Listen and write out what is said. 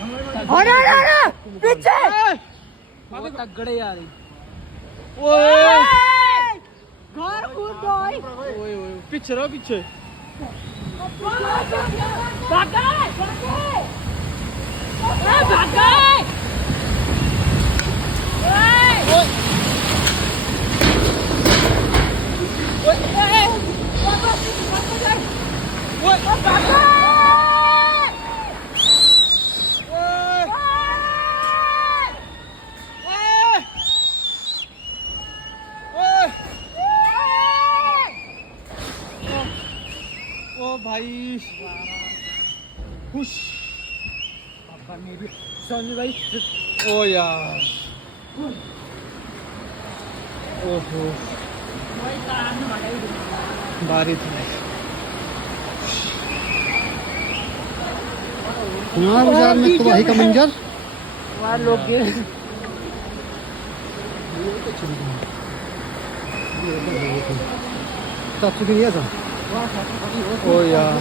अरे पीछे तगड़े यार ओए घर कूद गई ओए पीछे रहो पीछे भाग गए भाग गए ओ भाई खुश पापा मेरी सोनी भाई ओ यार ओहो बारिश यहाँ बाजार में तबाही का मंजर वहाँ लोग गिर चाचू की लिया था ओ यार